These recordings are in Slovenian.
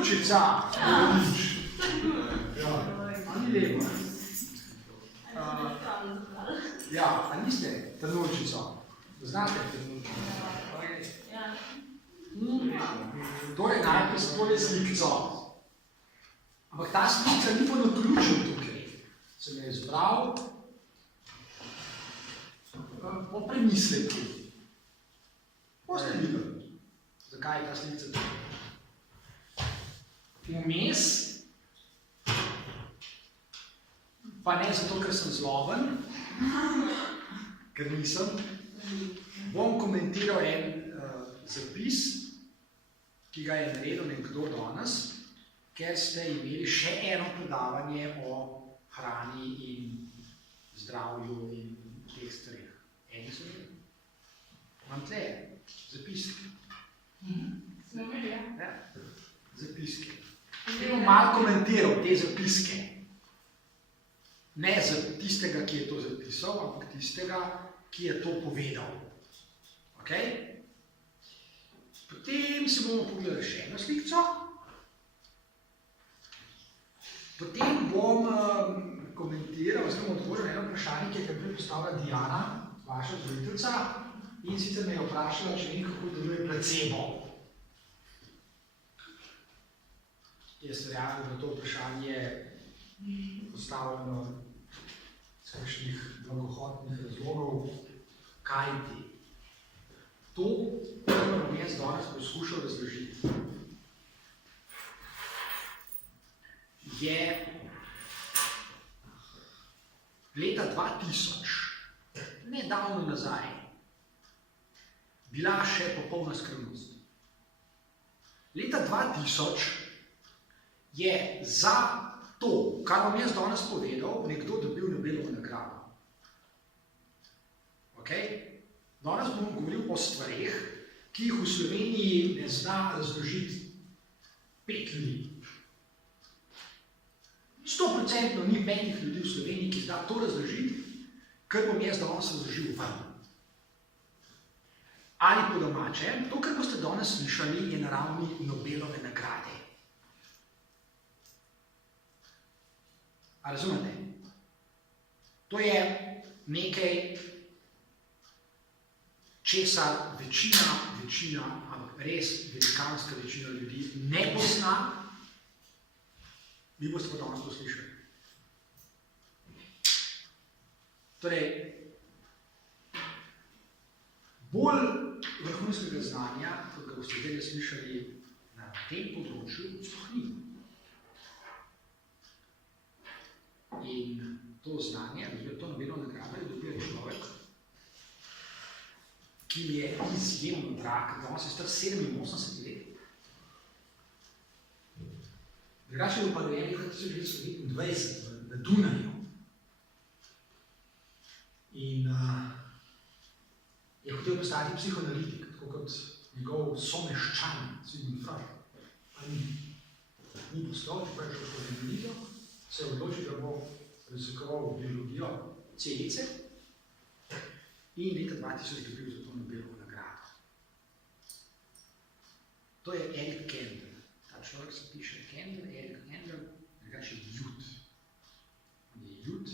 Trnučica. Ja, ni lepo. Ja, a niste Trnučico? Znate Trnučico? Torej, najprej se tole slikico. Ampak ta slikica ni po naključju tukaj. Sem jo izbral po premisleku. Boste videli, zakaj je ta slikica tukaj. Vmes, pa ne zato, ker sem zloben, ker nisem, bom komentiral en zapis, ki ga je naredil nekdo danes, ker ste imeli še eno predavanje o hrani in zdravju in teh stvareh. Eni so imeli. Imam tle zapiske. Smo imeli, ja? Ja, zapiske. Jaz bom malo komentiral te zapiske. Ne za tistega, ki je to zapisal, ampak tistega, ki je to povedal. Ok? Potem si bomo pogledali še eno slikco. Potem bom komentiral, oziroma odgovoril na eno vprašanje, ki je prej postavila Diana, vaša vzgojiteljica, in sicer me je vprašala, če vem, kako deluje placebo. Jaz verjamem, da to vprašanje postavljeno iz kakšnih blagohotnih razlogov, kajti to, kar bom jaz danes poskušal razložiti, je leta 2000, nedavno nazaj, bila še popolna skrivnost. Leta 2000 je za to, kar bom jaz danes povedal, nekdo dobil Nobelovo nagrado. Ok? Danes bom govoril o stvareh, ki jih v Sloveniji ne zna razložiti 5 ljudi. 100% ni 5 ljudi v Sloveniji, ki zna to razložiti, kar bom jaz danes razložil vam. Ali po domače, to, kar boste danes slišali, je na ravni Nobelove nagrade. A razumete? To je nekaj, česar večina, ampak res velikanska večina ljudi ne pozna, vi boste pa danes to slišali. Torej, bolj vrhunskega znanja, kot ga boste zdaj slišali na tem področju, sploh ni. In to znanje, to Nobelovo nagrado, je dobil človek, ki je izjemno drag, danes je star 87 let. Drugače je pa rojen leta 1929 na Dunaju. In je hotel postati psihoanalitik, tako kot njegov someščan, Sigmund Freud. Pa ni postal, čeprav je šel skozi analizo, se je odločil, da bo raziskoval biologijo celice in leta 2000 dobil za to Nobelovo nagrado. To je Eric Kandel. Ta človek se piše Kandel, Eric Kandel, drugače je Jud. On je Jud,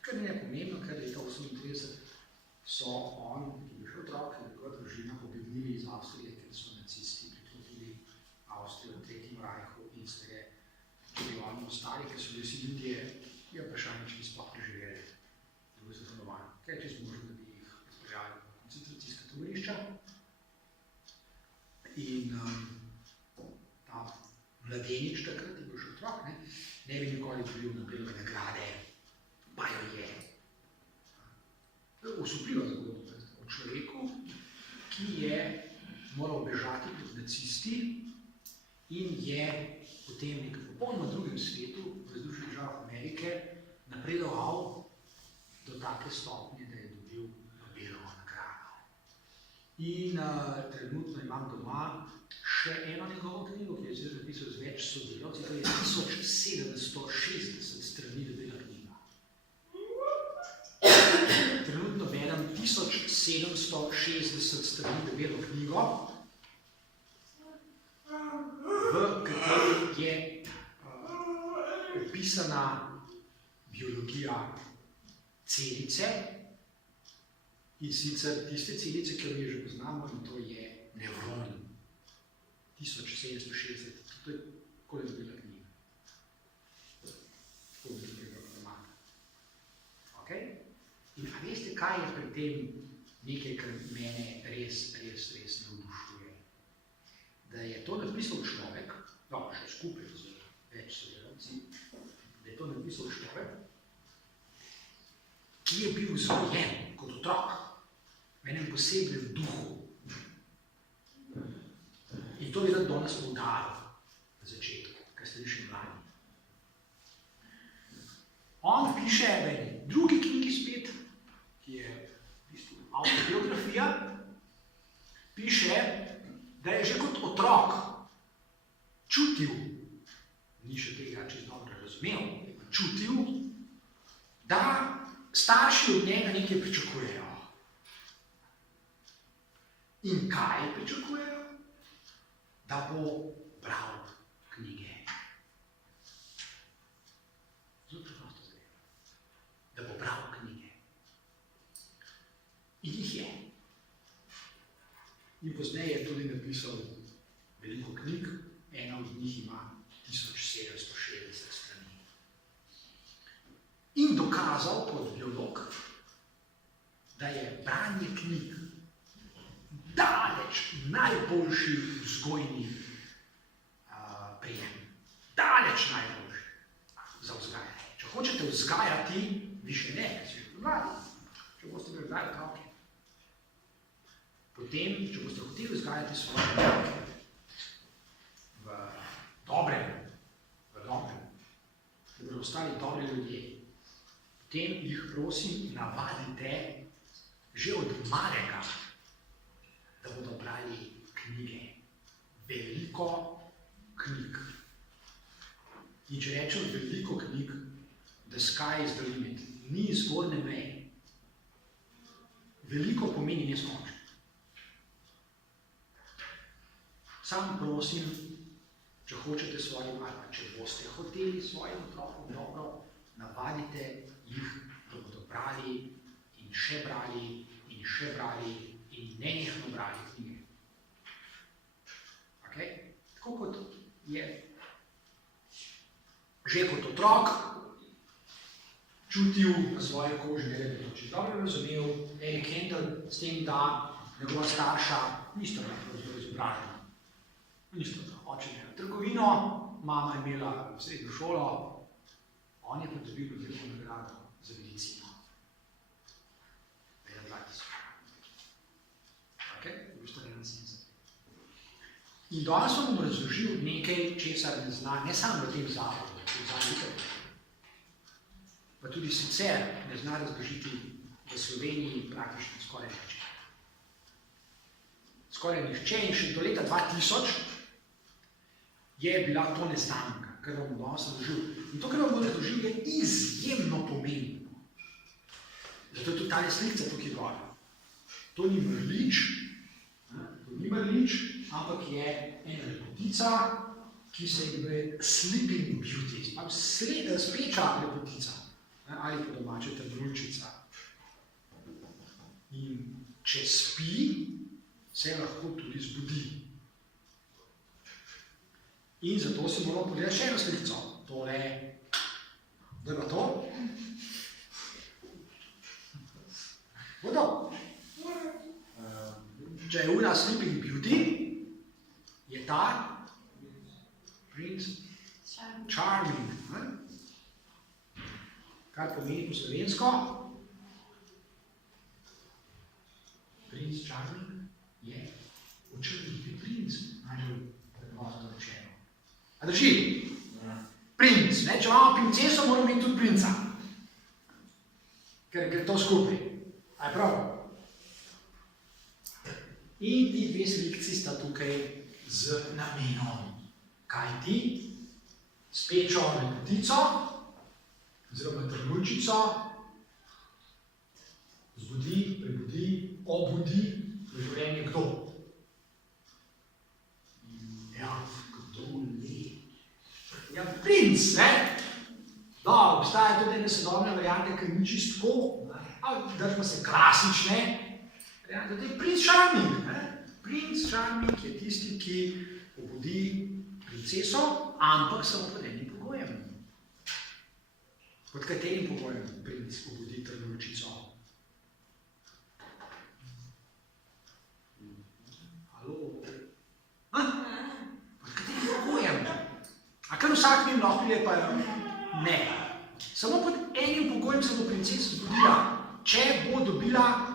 kar ni nepomembno, ker leta 1938 so on, ki je še otrok, in njegova družina pobegnili iz Avstrije, ker so nacisti priklopili Avstrijo v Tretjem rajhu in ste tudi oni ostali, ker so bili vsi ljudje, je vprašanje, če bi sploh preživeli drugo svetovno vojno. Kaj je čisto možno, da bi jih izpeljali v koncentracijska taborišča. In ta mladenič takrat, je bil še otrok, ne bi nikoli dobil Nobelove nagrade, pa jo je. To je osupljiva zgodba o človeku, ki je moral bežati pred nacisti in je potem v nekem popolnoma drugem svetu, v Združenih državah Amerike, napredoval do take stopnje, da je dobil Nobelovo nagrado. In trenutno imam doma še eno njegovo knjigo, ki je napisal z več sodelavci, to je 1760 strani debela knjiga. Trenutno berem 1760 strani debelo knjigo, v kateri opisana biologija celice, in sicer tiste celice, ki jo mi že poznamo, in to je nevron. 1760, to je takole dobila knjiga. Tako velikega formata. Okay? In a veste, kaj je pri tem nekaj, kar mene res navdušuje? Da je to napisal človek, še skupaj z več sodelavci, da je to napisal človek, ki je bil vzgojen kot otrok v enem posebnem duhu. In to bi rad danes poudaril na začetku, ker ste še mladi. On piše v eni drugi knjigi spet, ki je v bistvu autobiografija, piše, da je že kot otrok čutil, ni še tega čisto dobro razumel, čutil, da starši od njega nekaj pričakujejo. In kaj pričakujejo? Da bo bral knjige. Zelo preprosto zdaj. Da bo bral knjige. In jih je. In pozneje je tudi napisal veliko knjig, ena od njih ima 1760 strani. In dokazal kot biolog, da je branje knjig daleč najboljši vzgojni prijem. Daleč najboljši za vzgajanje. Če hočete vzgajati, vi še ne, ker si že mladi, če boste vzgajali otroke. Potem, če boste hoteli vzgajati svoje otroke v dobrem, da bodo ostali dobri ljudje, potem jih prosim navadite že od malega, da bodo brali knjige. Veliko knjig. In če rečem veliko knjig, the sky is the limit, ni zgornje meje. Veliko pomeni neskončno. Sam prosim, če hočete svojim, ali če boste hoteli svojim otrokom dobro, navadite jih, da bodo brali in še brali in še brali in nenehno brali knjige. Okay? Tako kot je že kot otrok čutil na svoje koži, da je če dobro razumel, Eric Kendall, s tem, da njegova starša nista pravzaprav izobražena. Nista da. Oče je imel trgovino, mama je imela srednjo šolo, on je pa dobil veliko nagrado za medicino. In danes sem vam razložil nekaj, česar ne zna, ne samo v tem zavodu, pa tudi sicer ne zna razložiti v Sloveniji praktično skoraj nihče. Skoraj nihče in še do leta 2000 je bila to neznanka, kar vam danes razložil. In to, kar vam bom razložil, je izjemno pomembno. Zato je tudi tale slikca tukaj gor. To ni mrlič, ampak je ena lepotica, ki se imenuje Sleeping Beauty, speča lepotica, ali po domače temnulčica. In če spi, se lahko tudi zbudi. In zato si moramo pogledati še eno slikco. Tole, da je to? Vodo. Če je ura Sleeping Beauty, je ta Prince Charming. Kaj pomeni po slovensko? Prince Charming je očarljivi princ, najbolj preprosto rečeno. A drži? Princ, ne? Če imamo princeso, moramo imeti tudi princa. Ker gre to skupaj. A je prav? In ti dve slikci sta tukaj z namenom. Kaj ti? Spečo lepotico, oziroma trnulčico, zbudi, prebudi, obudi v življenje kdo? Ja, kdo ne? Ja, princ, ne? obstajajo tudi ene sodobne variante, ki ni čisto tako, ali držimo se klasične variante, to je princ Charming. Princ Charming je tisti, ki obudi princeso, ampak samo pod enim pogojem. Pod katerim pogojem princ obudi trnočico? Halo? Pod katerim pogojem? A kar vsak njim lahko pride, pa ne. Samo pod enim pogojem se bo princesa zgodila, če bo dobila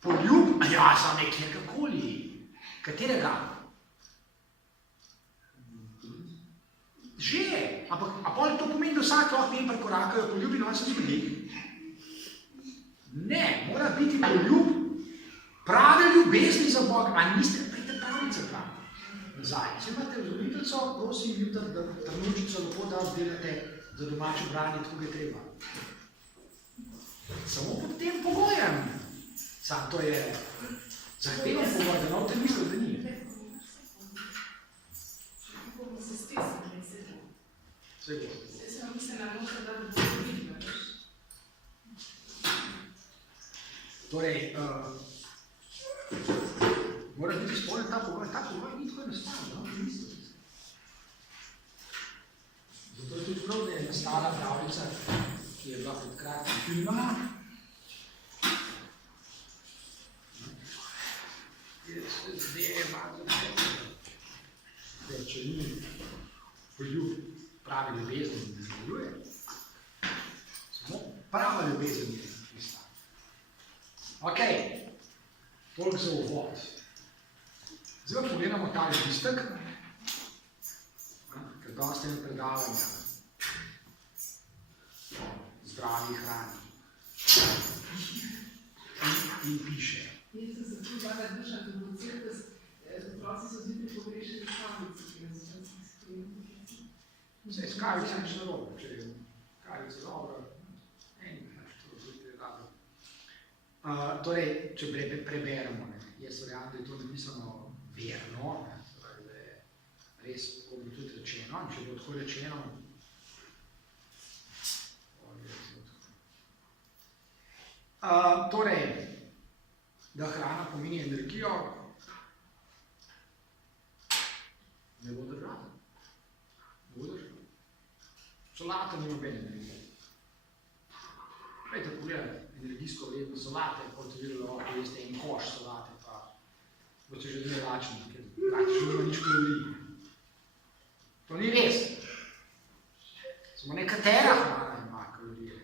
poljub, a ja, samo nekjerkoli. Katerega? Že je, ampak a pol to pomeni, da vsak lahko njim prekorakajo poljub in on se zgodi? Ne, mora biti poljub prave ljubezni za Boga, a niste prejte pravnice pravi. Nazaj. Če imate vzgojiteljico, prosim jutr, da trnučico lepo da delate za domače branje, tako je treba. Samo pod tem pogojem. Sam to je zahteven pogoj, da noter misli, da ni. Kako se stisnili se to? Vse bo. Jaz sem mislila, da bo vidno, veš. Torej, mora biti spoljen ta pogoj ni tako enostavno, no? Zato je tudi prav, da je nastala pravljica, ki je bila pred kratkim filma. Če ni poljub pravi ljubezni, ne deluje. Samo prava ljubezen je tista. Ok, toliko za uvod. Zdaj pa pogledamo ta listek, ker dosti je predavanja o zdravi hrani. In piše. Jaz sem se tudi bala duša, da bo cel, da otroci so zjutraj pogrešali kavice, ki je začel sem se prijemati. Vse, s kavice nič narobe, če je kavica dobra, to zjutraj rado. Torej, če preberemo, jaz verjamem, da je to napisano verno, da je res, kako bi tudi rečeno, in če bo tako rečeno, torej, da hrana pomeni energijo, ne bo držala. Ne bo držala. Solata nima nobene energije. Pejte pogledati energijsko vrednost solate, kot je videlo, lahko jeste en koš solate, pa boste že dve lačni, ker praktično nima nič kalorij. To ni res. Samo nekatera hrana ima kalorije,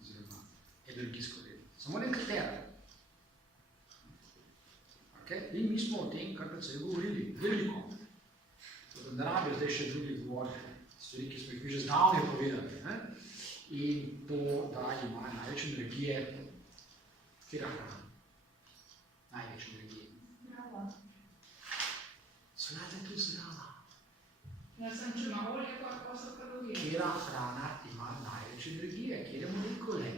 oziroma energijsko vrednost. Samo nekatera. In mi smo o tem, kar se je govorili, veliko. Da ne rabijo zdaj še drugih govoriti, stvari, ki smo jih že zdavnje povedali. In to, da ima največ energije, katera hrana? Največ energije. Zdrava. Solata je tudi zdrava. Jaz sem, če ima olje, pa so kalorije. Katera hrana ima največ energije? Katere molekule?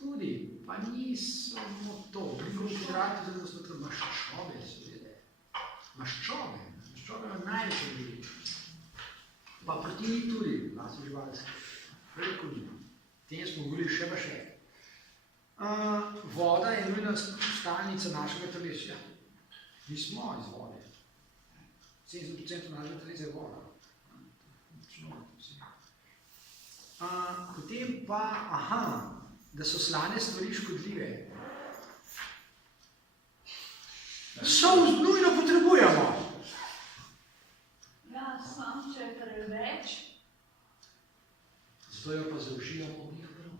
Tudi, pa ni samo to. Veliko hidrati, zato smo tudi maščobe, seveda. Maščobe ima največ energije. Pa proteini tudi, vlasi živalske. Veliko nima. Tem smo govorili še pa še. Voda je nujna stalnica našega telesja. Mi smo iz vode. 70% našega telesja je voda. Potem pa, da so slane stvari škodljive. Sol nujno potrebujemo. Ja, sam, če je preveč. Zato jo pa zaužijamo v njih prav.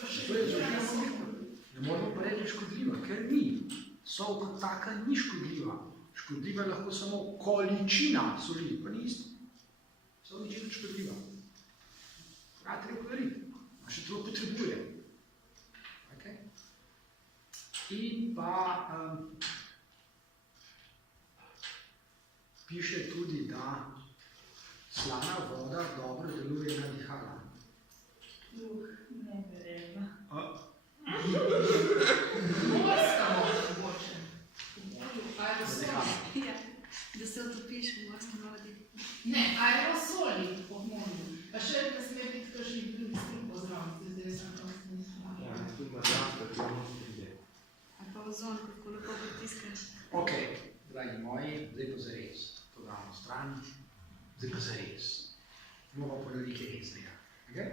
Zato jo zaužijamo v njih prav. Ne moramo pa reči škodljiva, ker ni. Sol kot taka ni škodljiva. Škodljiva je lahko samo količina soli, pa ni isto. Sol ni čisto škodljiva. Rad treba podariti, a še to potrebuje. In pa piše tudi, da slana voda dobro deluje na dihala. Ne verjema. Morska mogoče. Da se utopiš v morski vodi. Amazon, kako lepo pritiskaš. Ok, dragi moji, zdaj pa zares. To damo stran, zdaj pa zares. Bomo pa povedali nekaj resnega. Okay?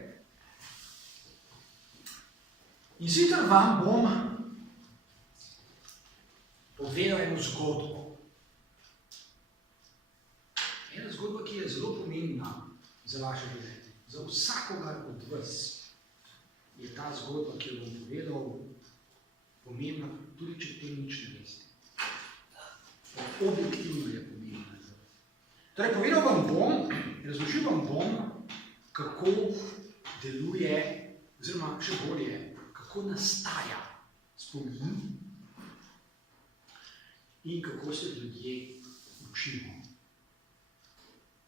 In sicer vam bom povedal eno zgodbo. Ena zgodba, ki je zelo pomembna za vaše življenje. Za vsakogar od vas je ta zgodba, ki jo bom povedal, pomembna, tudi če te nič ne veste. Objektivno je pomembna. Torej, povedal vam bom, razložil vam bom, kako deluje, oziroma še bolje, kako nastaja spomin in kako se ljudje učimo.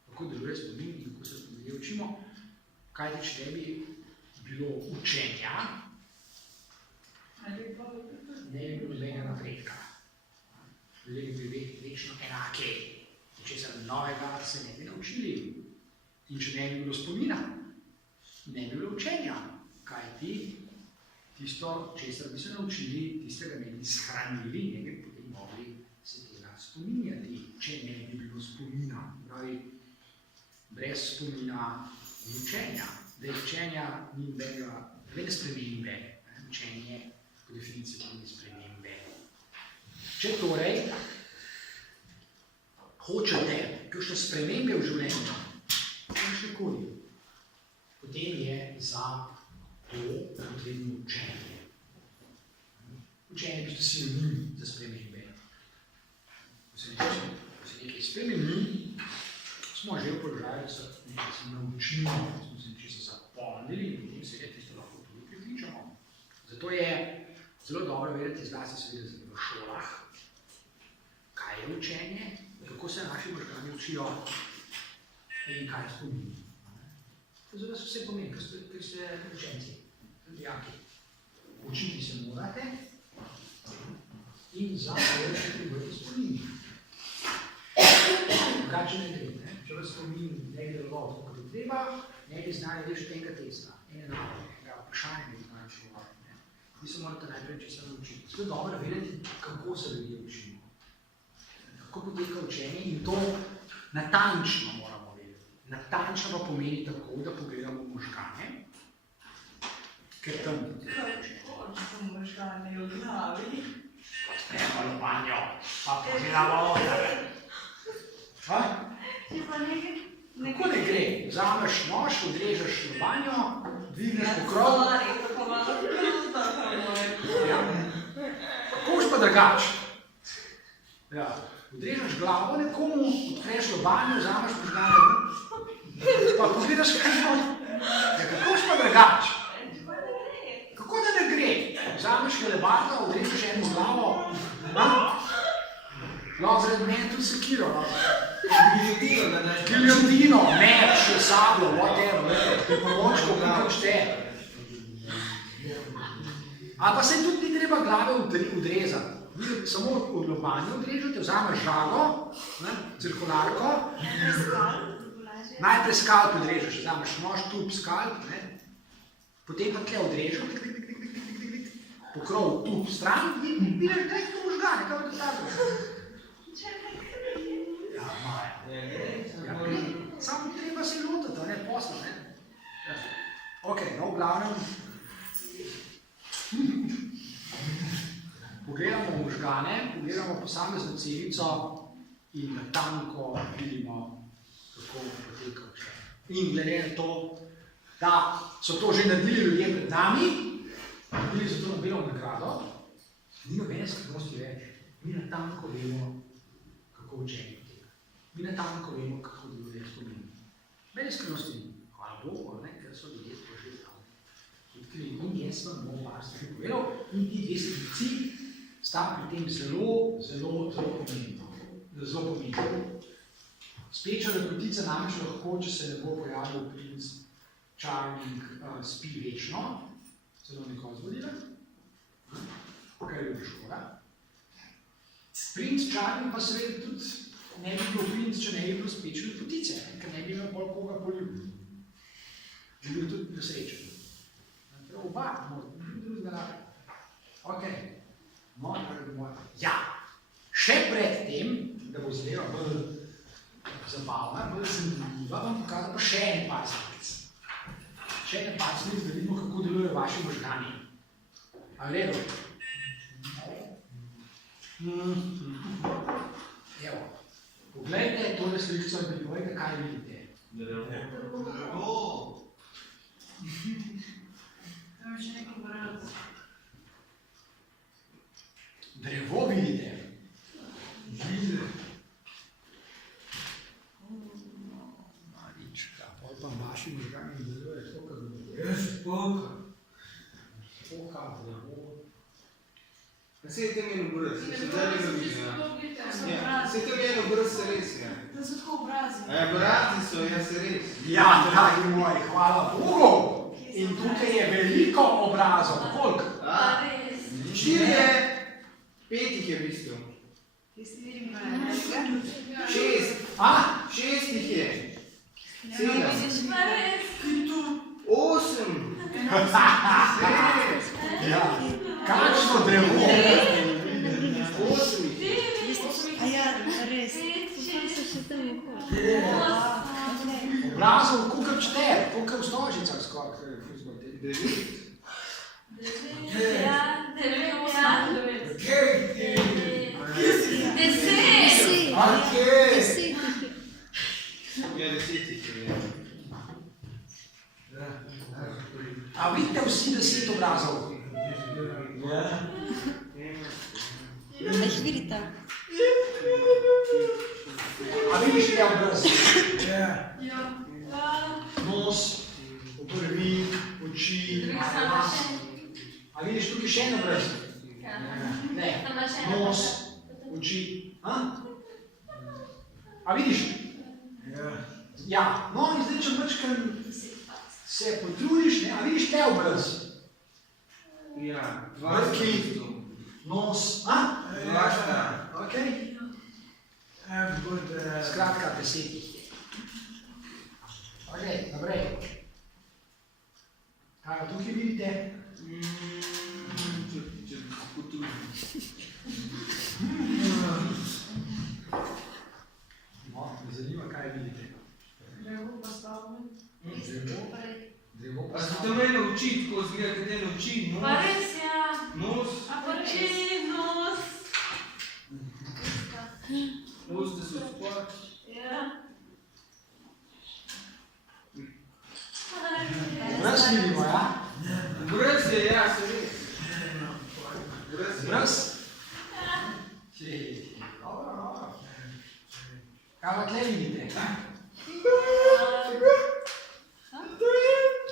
Kako deluje spomin in kako se ljudje učimo, kaj če ne bi bilo učenja, ne bi bilo nobenega napredka. Ljudje bi bili večno enaki, česar novega se ne bi naučili. In če ne bi bilo spomina, ne bi bilo učenja, kajti tisto, česar bi se naučili, tistega ne bi shranili, ne bi potem mogli se tega spominjati, če ne bi bilo spomina. Pravi, brez spomina ni učenja. Da je učenja ni nobene spremembe. Učenje po definiciji ni spremembe. Če torej hočete kakšne spremembe v življenju, kakšnekoli, potem je za to potrebno učenje. Učenje je bistvo sinonim za spremembe. Ko se nekaj spremeni, smo že v položaju, da se naučimo, smo se nečesa zapomnili in potem se tisto lahko tudi prikličamo. Zato je zelo dobro vedeti, zlasti seveda v šolah, kaj je učenje, kako se naši možgani učijo in kaj je spomin. To za vas vse pomeni, ker ste učenci, dijaki. Učiti se morate in za to še pribojiti spomin. Drugače ne gre. Če vas spomin ne gre deloval, kot je treba, ne bi znali rešiti enega testa, ene naloge, enega vprašanja ne bi znali čuvati. Vi se morate najprej česa naučiti. Zelo dobro vedeti, kako se ljudje učimo. Kako poteka učenje in to natančno moramo vedeti. Natančno pa pomeni tako, da pogledamo možgane, ker tam poteka učenje. Kako so možgane v glavi? Stremo lobanjo, pa pogledamo odare. Če pa nekaj... Kako ne gre? Vzameš nož, odrežeš lobanjo, dvigneš pokrov. Kako malo kruta, Kako už pa drugače? Ja. Odrežeš glavo nekomu, odpreš lobanjo, vzameš možgane, pa pogledaš kaj je. Ja, kako už pa drugače? Kako da ne gre? Vzameš helebarda, odrežeš eno glavo, lahko zaradi meni tudi sekiro, giljotino, meč, sablo, whatever, pripomočko, kako šte. Ali pa se tudi ni treba glave odrezati. Vi samo od lobanje odrežete, vzameš žago, cirkularko, najprej skalp odrežeš, vzameš nož, tup, skalp, potem pa tle odrežeš, pokrov, tup, stran in vidiš direkt v možgane, kaj bo to tako? Ja, Maja. Samo treba se lotati, ne posla, ne? Ok, no, v glavnem. Pogledamo možgane, pogledamo posamezno celico in natanko vidimo, kako poteka učenje. In glede na to, da so to že naredili ljudje pred nami, naredili so to Nobelovo nagrado, ni nobene skrivnosti več. Mi natanko vemo, kako učenje poteka. Mi natanko vemo, kako deluje spomin. Nobene skrivnosti ni. Hvala Bogu, ker so ljudje to že znali. In jaz vam bom par stvari povedal in ti dve skrivci sta pri tem zelo pomembni. Speča lepotica namreč lahko, če se ne bo pojavil princ Charming, spi večno, zelo nekaj zgodila, kar je škoda. Princ Charming pa seveda tudi ne bi bil princ, če ne bi bil speča lepotice, ker ne bi imel bolj koga poljubil. Bi bil tudi nesrečen. Oba, drugega naprej. Ok. No, ja, še pred tem, da bo izgledala bolj zabavna, bolj zanimiva, vam pokazal pa še en par slic. Še en par slic, da vidimo, kako delujejo vaši možgani. A v redu? Evo, poglejte tole sličico in povejte, kaj vidite. Drevo. Tam je še nek obraz. Drevo vidite. Marička, pol pa vaši možgani deluje spoka drevo. Spoka. Spoka, drevo. Saj tam je obraz, se zdaj ne vidim. Saj tam je obraz, se res je. To so tako obrazi. Obrazi so, ja se res. Ja, dragi moji, hvala Bogu. In tukaj je veliko obrazov. Koliko? Res. 4, 5 jih je v bistvu. Tisti vidim, 6. A? 6 jih je. ne 7. vidiš, pa res. 8. Ja. Kakšno drevo? 8 jih je. A ja, res. Obrazov, koliko čter, koliko v stožicah skoraj. 9. Ja, 10 jih je. A vidite vsi 10 obrazov? A vidiš le obraz? Nos, obrvi, oči, nas. A vidiš tukaj še en obraz? Ne. Nos, oči. A vidiš? Ja. No in zdaj, če mačkam se potrudiš, ne? A vidiš le obraz? Ja, 2 Brki, nos, Vlaška. Ok. Skratka, 10 jih je. Ok, naprej. Kaj pa tukaj vidite? Če potrudim. No, me zanima, kaj vidite. Drevo postavljeno. Drevo A so tam mene oči, tako zgleda, kad ene oči, nos, Pa res, ja. nos, A pa res. Nos. usta so spod. Ja. Obraz vidimo, ja? Obraz je, ja, se res. Obraz? Dobro, dobro. Kaj pa tle vidite?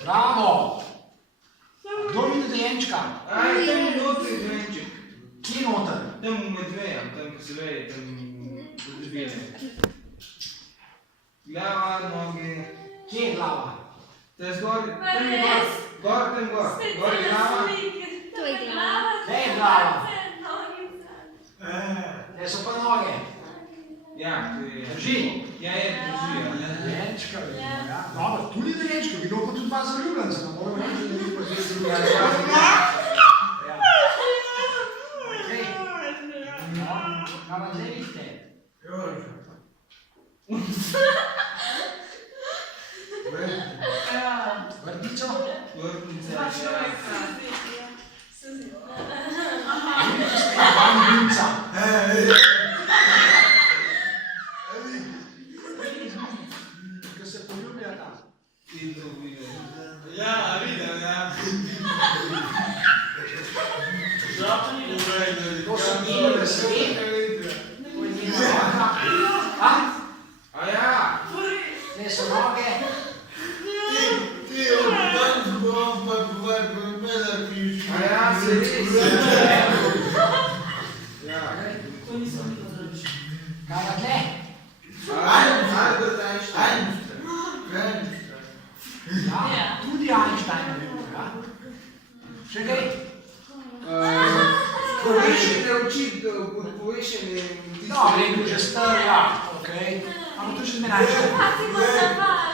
Bravo! Kdo vidi dojenčka? Aj, tam je notri dojenček. Kje noter? Tam med vejam, tam ko se veje, tam podebele. Glava, noge. Kje je glava? To je zgor, Pa tam je res. gor, tam gor. Gor je glava. To je glava. Kje je glava? Nogica. Kje so pa noge? Ja, to je. Drži? Ja, je, drži, ja. Dojenčka vidimo, ja? Dobro, tudi dojenčka, vidimo pa tudi dva zaljubljenca, ne moramo reči, da ni pa dve druge. Ja. Okej. No, kaj pa tle vidite? Vrtico? Vrtnica, Dva ja. človeka. Vidite spet bambinca. Ko se poljubljata. In to vidim. Ja, vidim, ja. To so njeni besede. To je njena roka. A? A ja, Te so noge. Ti oddan bom pa povej, pa me piši. a ja, se res. Ja. To nisem videla. Kaj pa tle? Albert Einstein. Ja, tudi Einstein je bil, ja. Še kaj? Povešene oči, povešene. No, je bil že star, ja, okej. Ampak to še ne Einstein. Pa ti bo zapad.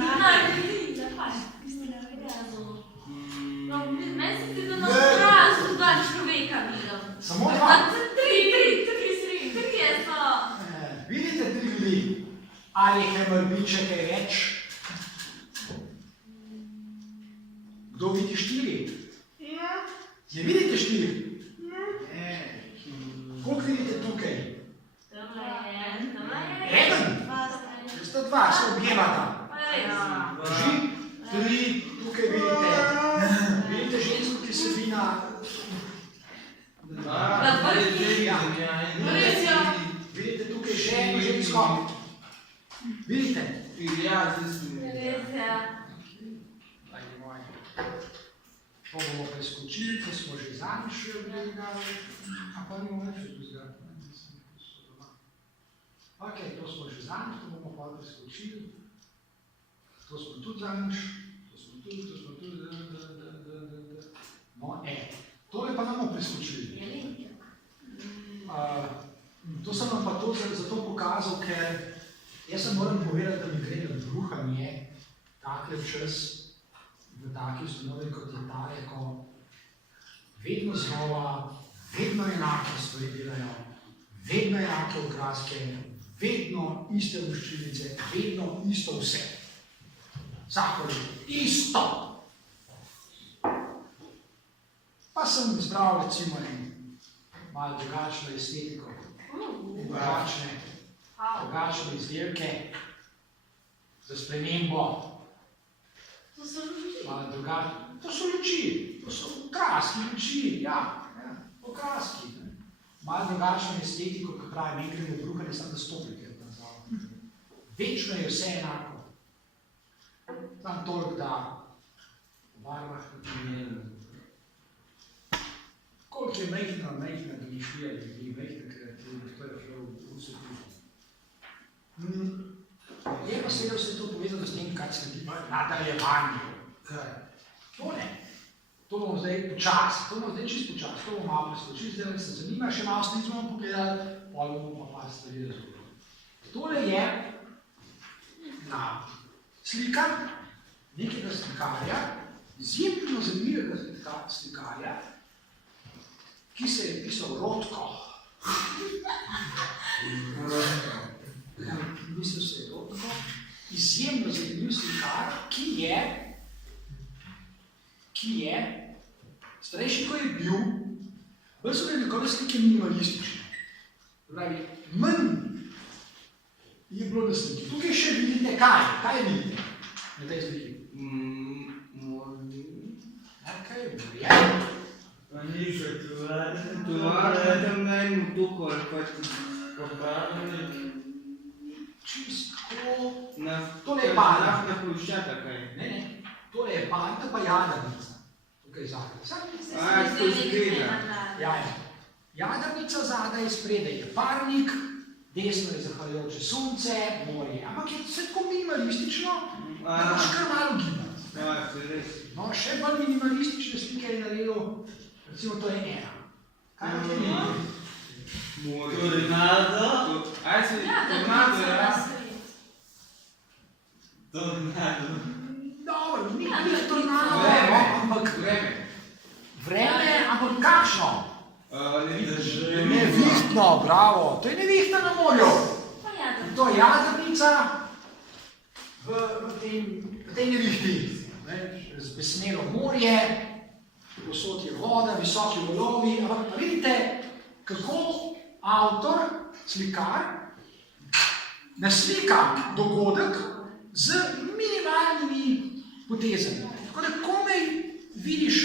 Ne, vidi, zapad. Mislim, da videla. No, meni se zdi, da na obrazu dva človeka videl. ali hemerbiče kaj več? Kdo vidi 4? Je vidite 4? Koliko vidite tukaj? Eden? Sta 2, se objemata. Drži? 3, tukaj vidite. Vidite žensko, ki sedi na... Vidite tukaj še eno žensko? Vidite? Dajte moje. To bomo preskočili, ko smo že zadnjič gledali. A pa nimamo več vzgledati. Ok, to smo že zadnjič, to bomo pa preskočili. To smo tudi zadnjič. To smo tudi. No, tole pa bomo preskočili. To sem vam pa to zato pokazal, ker jaz sem moram povedati, da mi gre na bruhanje takle čas v taki ustanovi, kot je tale, ko vedno znova, vedno enake stvari delajo, vedno enake okraske, vedno iste voščilice, vedno isto vse. Vsako leto. Isto! Pa sem izbral recimo malo drugačno estetiko, drugačne izdelke za spremembo. To so luči. To so luči, to so okraski luči, ja, okraski. Malo drugačno estetiko, kot pravi, ne gremo v bruhanje, samo da stopite. Večno je vse enako. Tam toliko, da v barvah ne. Koliko je majhna domišljija ljudi, majhna kreativnost, to je šlo v vse tudi. Je pa seveda vse to povezano s tem, kar se ti nadaljevanju. To ne. To bomo zdaj počasi, to bomo zdaj čisto počasi, to bomo malo preskočili, zdaj se zanima, še malo snic bomo pogledali, potem bomo pa par stvari razgledali. Tole je slika nekega slikarja, izjemno zanimivega slikarja, ki se je pisal Rotko. Mislil se je Rotko. Izjemno zanimiv slikar, ki je, starejši, ko je bil, bolj so bile njegove slike minimalistične. Pravi, manj je bilo na sliki. Tukaj še vidite kaj? Kaj vidite na tej sliki? Kaj je morje? Pa ni še tovare, tam najmo tukaj, ali pa popravljali. Čisto... Tole je banda. Naftna ploščata kaj? Ne, tole je banda pa jadrnica. Tukaj zadaj. To zgleda. Jadrnica zadaj, spredaj je parnik, desno je zahvaljujoče sonce, morje. Ampak je vse tako minimalistično, da boš kar malo gibati. No, še bolj minimalistične slike je naredil, recimo to je ena. Kaj je to nekaj? Tornado? Aj se, tornado je raz. Tornado. Dobro, ni tornado, ampak vreme, ampak kakšno? Nevihtno, bravo, to je nevihtna na morju. To je jadrnica v tej nevihti. Zbesnelo morje, posod je voda, visoki valovi, ampak vidite, kako avtor, slikar, naslika dogodek z minimalnimi potezami. Tako da komaj vidiš,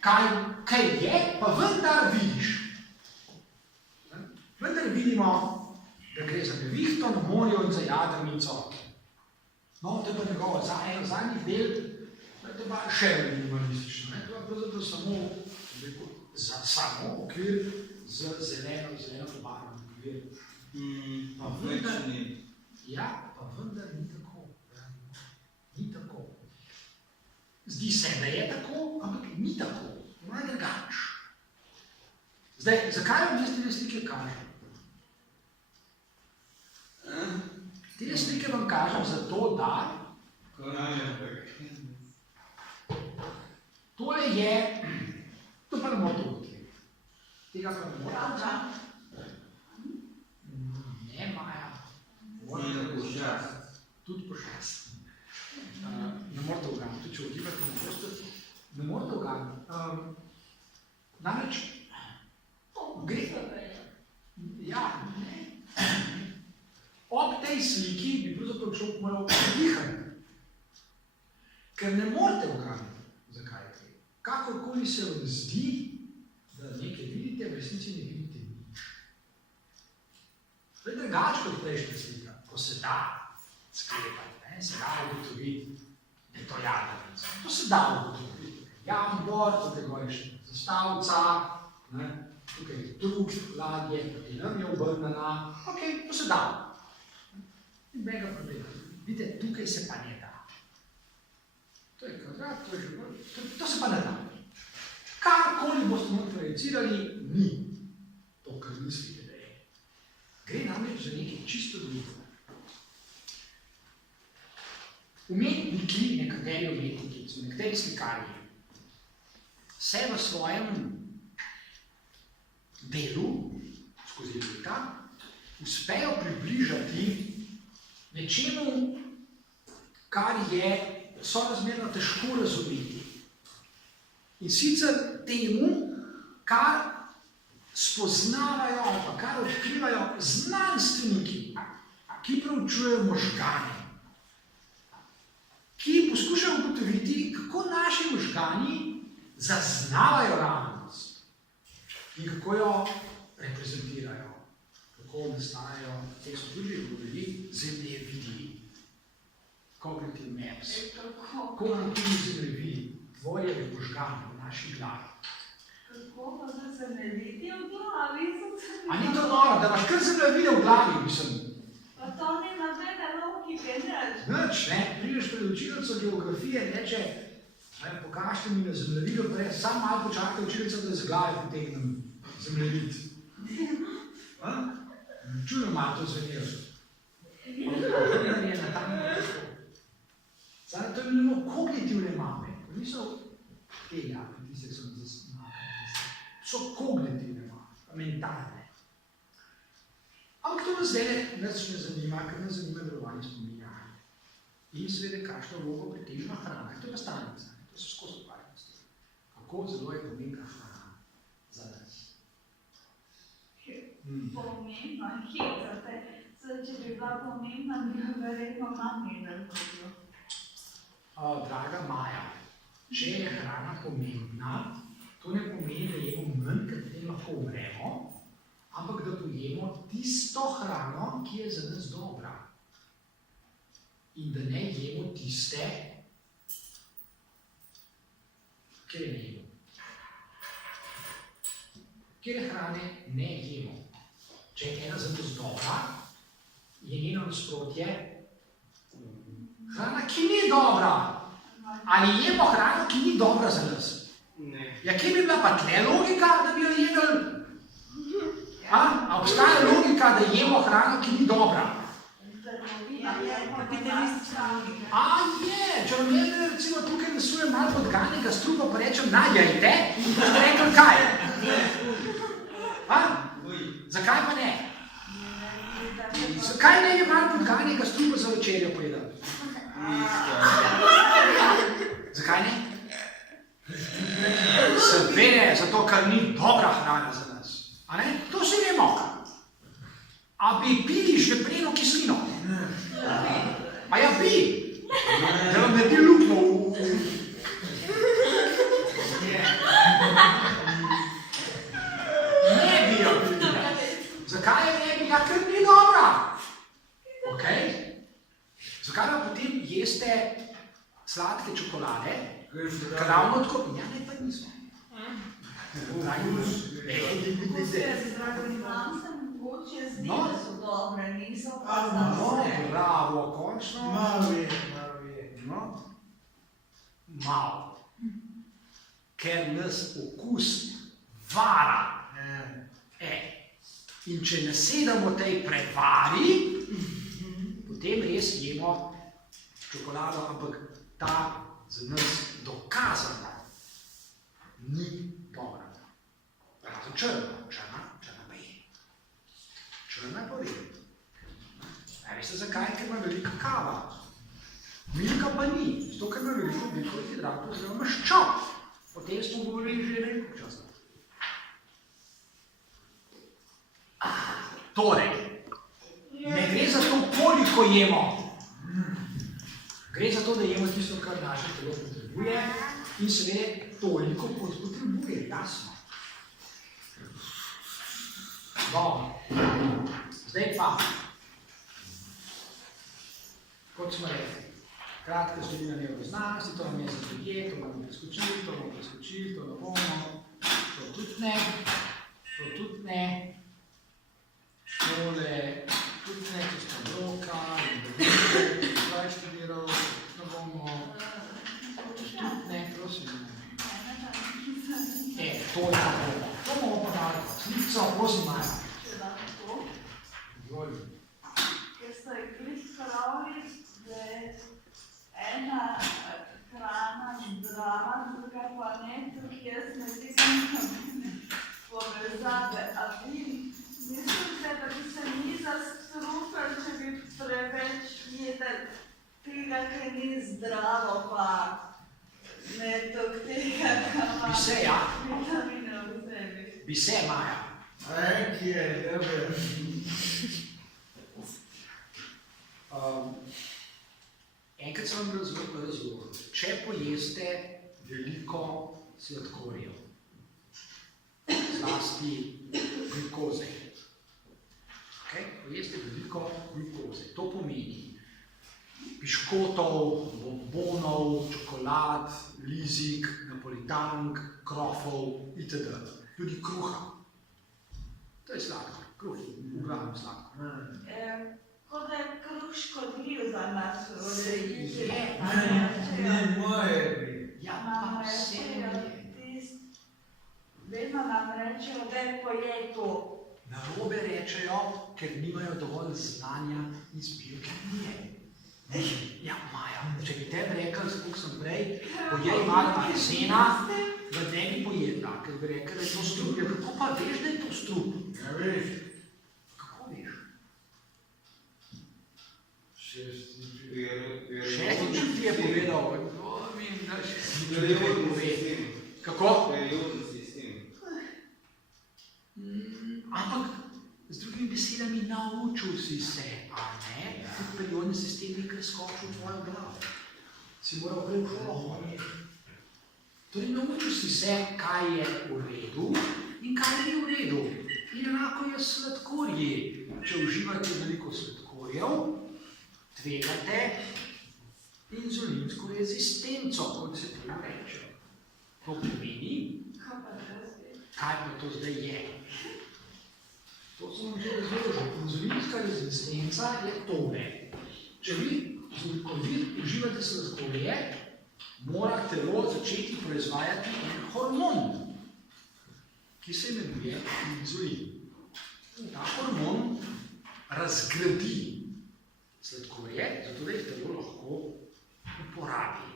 kaj je, pa vendar vidiš. Vendar vidimo, da gre za nevihto na morju in za jadrnico. No, to je pa njegovo zadnjih del, to je pa še minimalistično. To je pravzaprav samo okvir z zeleno pobarvnim okvir. Pa vendar ni tako. Ni tako. Zdi se, da je tako, ampak ni tako. Ima drugač. Zdaj, zakaj vam jaz te slike kažem? Te slike vam kažem zato, da tole je, to pa ne morate ugotoviti. Tega pa ne morate. Ne, Maja. Morate počas. če ugibate na gostu, ne morete uganiti. Namreč, ja, ob tej sliki bi pravzaprav človek moral dihati, ker ne morete uganiti, zakaj je. Kakorkoli se vam zdi, da nekaj vidite, v resnici ne vidite nič. To je drugače kot prejšnja slika, ko se da sklepati, se da ugotoviti, da je to jadrnica. To se da ugotoviti. Jambor, tukaj gori še zastavca, tukaj je truk, ladje, potem nam je obrnjena, ok, to se da. In mega problema. Vidite, tukaj se pa ne da. To je kvadrat, to je že, to se pa ne da. Karkoli boste nam projecirali, ni to, kar mislite, da je. Gre namreč za nekaj čisto drugo. Umetniki, nekateri umetniki, so nekateri slikarji, se v svojem delu, skozi leta, uspejo približati nečemu, kar je sorazmerno težko razumeti. In sicer temu, kar spoznavajo ali pa kar odkrivajo znanstveniki, ki proučujejo možgane, ki poskušajo ugotoviti, kako naši možgani zaznavajo realnost in kako jo reprezentirajo, kako nastajajo, te so tudi govorili, zemljevidi, cognitive maps, kognitivni zemljevidi, tvoje možgane v naši glavi. Kako pa da se ne vidi v glavi? A ni to noro, da imaš kar zemljevide v glavi, mislim? Pa to ni nobene logike, nič. Nič, ne, prideš pred učiteljico geografije in reče, pokažite mi na zemljevidu, pa reče, samo malo počakajte učiteljico, da z glave potegnem zemljevid. Čujem malo to zvenir. Je na tam nekako. Zdaj, to imenujemo kognitivne mape. To niso te jape, tiste, ki so nas zasnali. So kognitivne mape, mentalne. Ampak to nas zdaj ne zanima, ker nas zanima delovanje spominja. In seveda, kakšno vlogo pri tem ima hrana. To je pa stalnica. To so skozi ukvarjati. Kako zelo je pomembna hrana za nas. Pomembna, hitrate. Če bi bila pomembna, bi jo verjetno nam jedel. Draga Maja, če je hrana pomembna, to ne pomeni, da jemo manj, ker potem lahko umremo, ampak da pojemo tisto hrano, ki je za nas dobra. In da ne jemo tiste, kjer ne jemo. Kjer hrane ne jemo. Če je ena za nas dobra, je njeno nasprotje hrana, ki ni dobra. Ali jemo hrano, ki ni dobra za nas? Ne. Ja, kje bi bila pa tle logika, da bi jo jedli? A obstaja logika, da jemo hrano, ki ni dobra? A je, če vam jaz recimo tukaj nasujem malo podganega strupa, pa rečem, najajte, boste rekli kaj? Zakaj pa ne? Zakaj ne je malo podganega strupa za večerjo pojedel? Zakaj ne? Seveda, zato ker ni dobra hrana za nas. A ne? To si vemo. A bi pili žvepleno kislino? A ja bi. Da vam ne bi luknjo Ne bi jo pili. Zakaj je ne bi? Ja, ker ni dobra. Ok? Zakaj pa potem jeste sladke čokolade? Ker ravno tako, ja ne pa nismo. No, so dobre, niso pa za No, vse. bravo, končno. Malo je. No, malo. Ker nas okus vara. In če nasedamo tej prevari, potem res jemo čokolado, ampak ta za nas dokazana ni dobra. Razen črna, črna pa je. Črna pa je. Veste zakaj? Ker ima veliko kava. Milka pa ni, zato ker ima veliko ogljikovih hidratov oziroma maščob. O tem smo govorili že veliko časa. Torej, ne gre za to, koliko jemo. Gre za to, da jemo tisto, kar naše telo potrebuje in seveda toliko, kot potrebuje, jasno. Dobro. Zdaj pa, kot smo rekli, kratka števila nevroznanosti, to nam je za ljudje, to bomo preskočili, to ne bomo, to tudi ne, tole tudi ne, to smo bloka, zdaj študiral, ne bomo, tudi ne, prosim. Tole pa bomo, to bomo pa dali, slico, prosim, Maja. Ker ste glih pravili, da je ena hrana zdrava, druga pa ne, tukaj jaz ne vidim povezave. A vi mislite, da bi se mi zastrupili, če bi preveč jedli tega, ki ni zdravo, pa ne toliko tega, kar ima vitamine v sebi? Bi se, Maja. Dobro. Enkrat sem vam razložil, če pojeste veliko sladkorjev, zlasti glukoze, pojeste veliko glukoze, to pomeni piškotov, bombonov, čokolad, lizik, napolitank, krofov itd. Tudi kruha. To je sladkor, kruh je v glavnem sladkor. Kot da je kruh škodljiv za nas, Ne moje biti. Ja, pa vse je. Vedno nam rečejo, da pojej to. Narobe rečejo, ker nimajo dovolj znanja iz biokemije. Ja, Maja, če bi tebi rekel, koliko sem prej, pojej malo arsena, da ne bi pojedla, ker bi rekel, da je to strup. Ja, kako pa veš, da je to strup? Ja, veš. Kako veš? Šesti Šestič ti je povedal, da šestič ti je povedal. Kako? Perioden sistem. Ampak, z drugimi besedami, naučil si se, a ne? Tudi periodni sistem je kar skočil v tvojo glavo. Si moral prej v šolo. Torej, naučil si se, kaj je v redu in kaj ni v redu. In enako je s sladkorji. Če uživate veliko sladkorjev, tvegate inzulinsko rezistenco, kot se temu reče. To pomeni, kaj pa to zdaj je. To sem vam že razložil. Inzulinska rezistenca je tole. Če vi uživate sladkorje, mora telo začeti proizvajati en hormon, ki se imenuje inzulin. Ta hormon razgradi sladkorje, zato da jih telo lahko uporabi.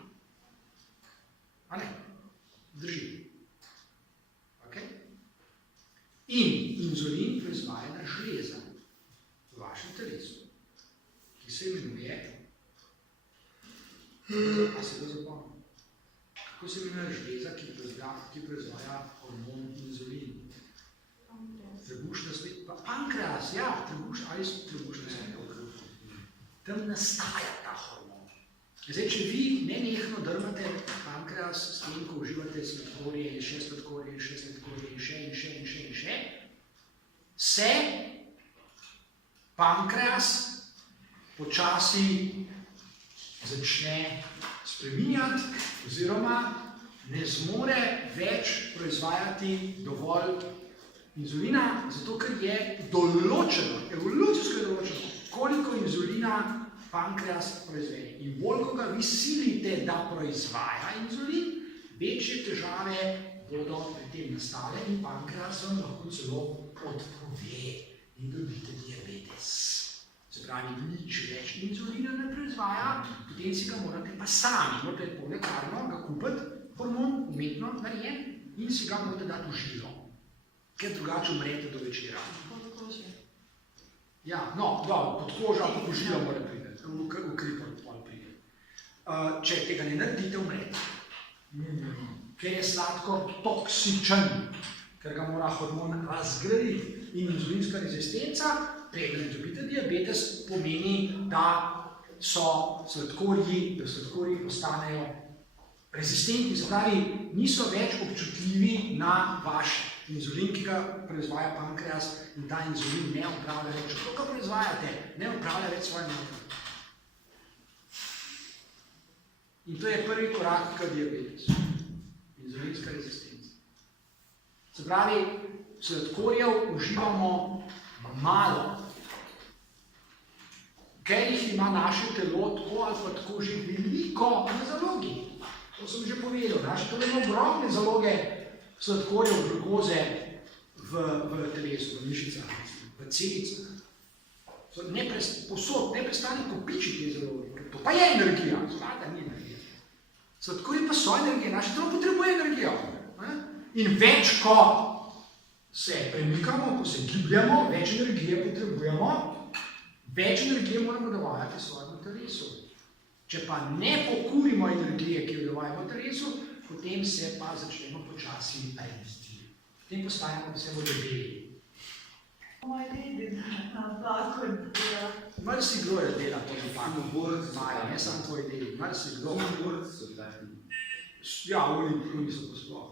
A ne? Drži. In inzulin proizvaja žleza v vašem telesu, ki se imenuje, a se ga zapomnim, kako se imenuje žleza, ki proizvaja hormon inzulin? Trebušna svet, pankreas, ja, trebušna svet. Tam nastaja ta hormon. Zdaj, če vi nenehno drmate pankreas s tem, ko uživate sladkorje in še sladkorje in še sladkorje in še, se pankreas počasi začne spreminjati oziroma ne zmore več proizvajati dovolj inzulina, zato ker je določeno, evolucijsko je določeno, koliko inzulina pankreas proizvede. In bolj, ko ga vi silite, da proizvaja inzulin, večje težave bodo pri tem nastale in pankreas vam lahko celo odpove in dobite diabetes. Se pravi, nič več inzulina ne proizvaja, potem si ga morate pa sami, morate po lekarno ga kupiti, hormon umetno narejen in si ga morate dati v žilo, ker drugače umrete do večera. Pod kožo. Ja, no, pod kožo ali pod žilo mora priti. V kripor pol pride. če tega ne naredite, umrete. Ker je sladkor toksičen, ker ga mora hormon razgraditi. In inzulinska rezistenca, preden dobite diabetes, pomeni, da sladkorji postanejo rezistentni, se pravi, niso več občutljivi na vaš inzulin, ki ga proizvaja pankreas, in ta inzulin ne upravlja več. To, kar proizvajate, ne upravlja več svoje notranje. In to je prvi korak k diabetesu. Inzulinska rezistenca. Se pravi, sladkorjev uživamo malo, ker jih ima naše telo tako ali pa tako že veliko na zalogi. To sem že povedal. Naše telo ima ogromne zaloge sladkorjev, glukoze v telesu, v mišicah, v celicah. Posod, neprestane kopičiti te zaloge. To pa je energija, sklada ni energija. Sladkorji pa so energije, naše telo potrebuje energijo. In več, ko se premikamo, ko se gibljamo, več energije potrebujemo, več energije moramo dovajati svojemu telesu. Če pa ne pokurimo energije, ki jo dovajamo v telesu, potem se pa začnemo počasi resti. Potem postajamo vse bolj debeli. Moj dedi napako dela. Marsikdo je dela to napako. Ne samo tvoj dedi, marsikdo. Ja, oni so posploh.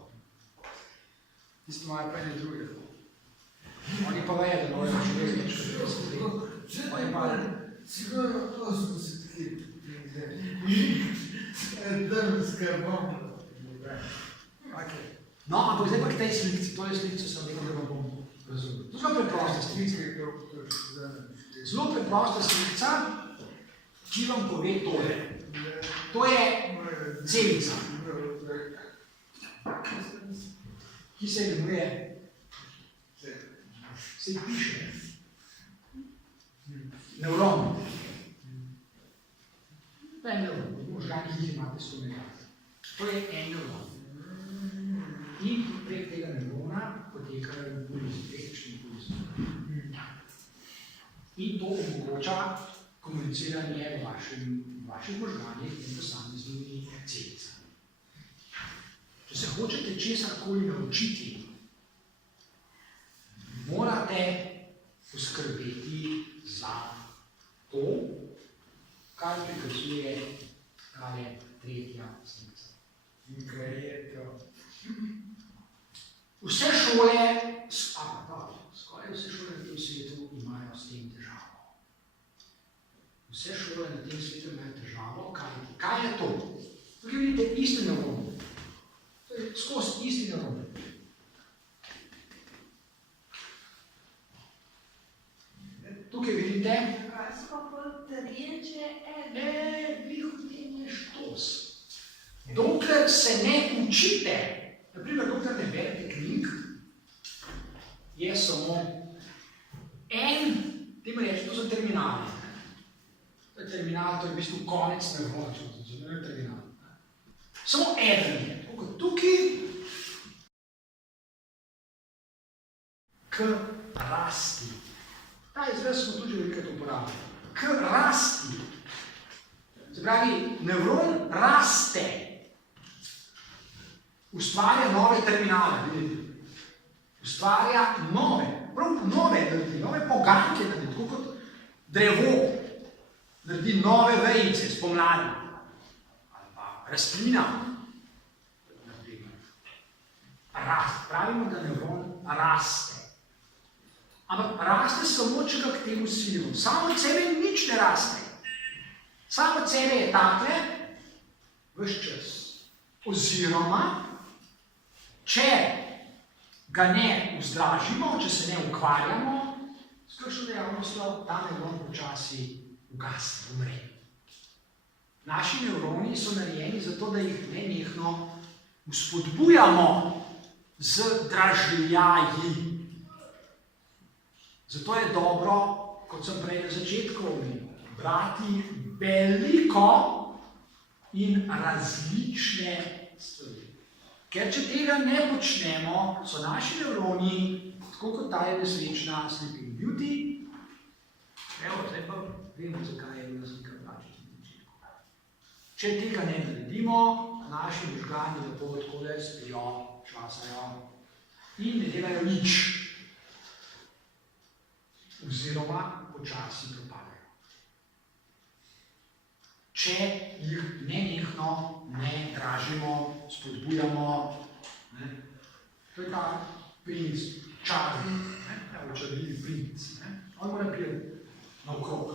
Tisti imajo pa ene druge. Oni pa vejo, da morajo živeti. Oni pa... Sigurno to smo se takli. Drv skrbom. No, ampak zdaj pa k tej slici. To je slico, sem rekel, da vam bom razumel. To zelo preprosta slica. Zelo preprosta slica, ki vam pove tole. To je celica, ki se imenuje, se piše, nevron. To je nevron, v možganih jih imate 100 milijard. To je en nevron. In prek tega nevrona potekajo impulzi, električni impulzi. In to omogoča komuniciranje v vaših možganjih in posameznimi celicami. Če se hočete česarkoli naučiti, morate poskrbeti za to, kar prikazuje tale tretja slica. In kaj je to? Vse šole, skoraj vse šole na tem svetu imajo s tem težavo. Vse šole na tem svetu imajo težavo, kaj je to? Tukaj vidite isti nevron. To je skozi isti nevron. Tukaj vidite, Kaj so pa potreče vidim je štos. Dokler se ne učite, naprimer, dokler ne berete knjig, je samo en, temu reči, to so terminali. To je terminal, to je v bistvu konec nevrona, če je terminal. Samo eden je, tako kot tukaj, k rasti. Ta izraz smo tudi velikrat uporabili. K rasti. Se pravi, nevron raste. Ustvarja nove terminale, vidite. Ustvarja nove, prav nove naredi, nove poganke naredi, tako kot drevo naredi nove vejice spomladi. Ali pa rastlina. Pravimo, da nevron raste. Ampak raste samo, če ga k temu silimo. Samo od sebe nič ne raste. Samo od sebe je takle ves čas. Oziroma, če ga ne vzdražimo, če se ne ukvarjamo, s kakšno dejavnostjo, ta nevron počasi ugasne, umre. Naši nevroni so narejeni zato, da jih nenehno vzpodbujamo z dražljaji. Zato je dobro, kot sem prej na začetku omenil, brati veliko in različne stvari. Ker če tega ne počnemo, so naši nevroni, tako kot ta je nesrečna Sleeping Beauty, evo, zdaj pa vemo, zakaj je bila slika drugačna na začetku. Če tega ne naredimo, naši možgani lepo odkole spijo, časajo in ne delajo nič. Oziroma počasi propadajo. Če jih nenehno ne dražimo, spodbujamo, to je ta princ, čarni, čarljivi princ. On mora priti naokrog.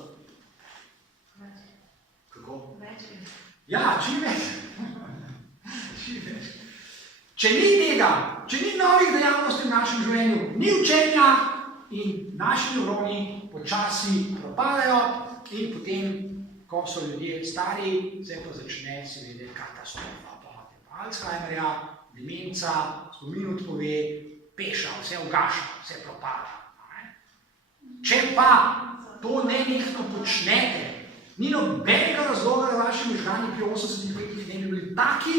Kako? Ja, čim več. Če ni tega, če ni novih dejavnosti v našem življenju, ni učenja in naši nevroni počasi propadajo in potem, ko so ljudje stari, se pa začne seveda katastrofa. Alzheimerja, demenca, spomin odpove, peša, vse ugaša, vse propada. Če pa to nenehno počnete, ni nobenega razloga, da vaši možgani pri 80 letih ne bi bili taki,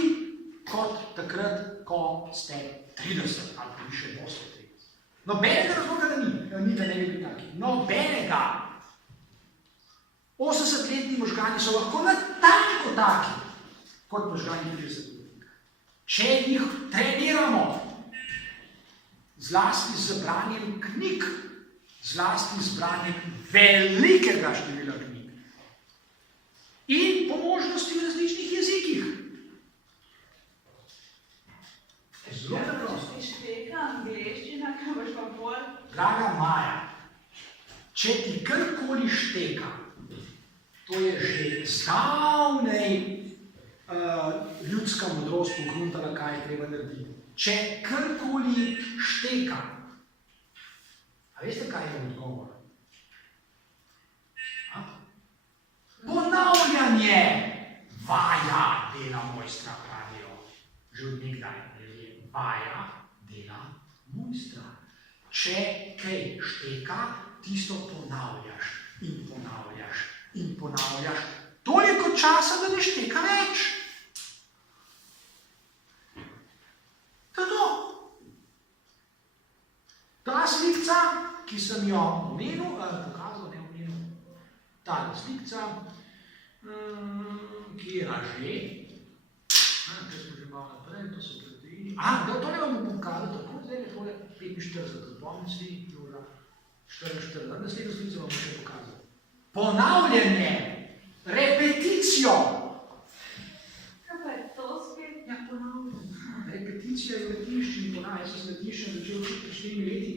kot takrat, ko ste 30 ali pa še boste 30. Nobenega razloga, da ni, da ne bi bili taki. Nobenega. 80-letni možgani so lahko natanko taki, kot možgani 30 letih. Če jih treniramo, zlasti z branjem knjig, zlasti z branjem velikega števila knjig in po možnosti v različnih jezikih. Zelo preprosto. Draga Maja, če ti karkoli šteka, to je že zdavnej ljudska modrost pogruntala, kaj je treba narediti. Če karkoli šteka, a veste, kaj je odgovor? Ponavljanje vaja dela mojstra, pravijo. Že od nekdaj je vaja dela mojstra. Če kaj šteka, tisto ponavljaš in ponavljaš in ponavljaš toliko časa, da ne šteka več. To je to. Ta slikca, ki sem jo omenil, pokazal, ne omenil, ta slikca, ki je že, če smo že malo naprej, to so proteini. Tole vam bom pokazal, tako zdaj je tole 45, zapomnim si, Jura, 44, naslednjo slico vam bom še pokazal. Ponavljanje, repeticijo. Kaj pa je to spet? Ja, ponavljanje. Repeticija je v latinščini, ponavljanje. Jaz sem latinščino začel učiti pred 4 leti,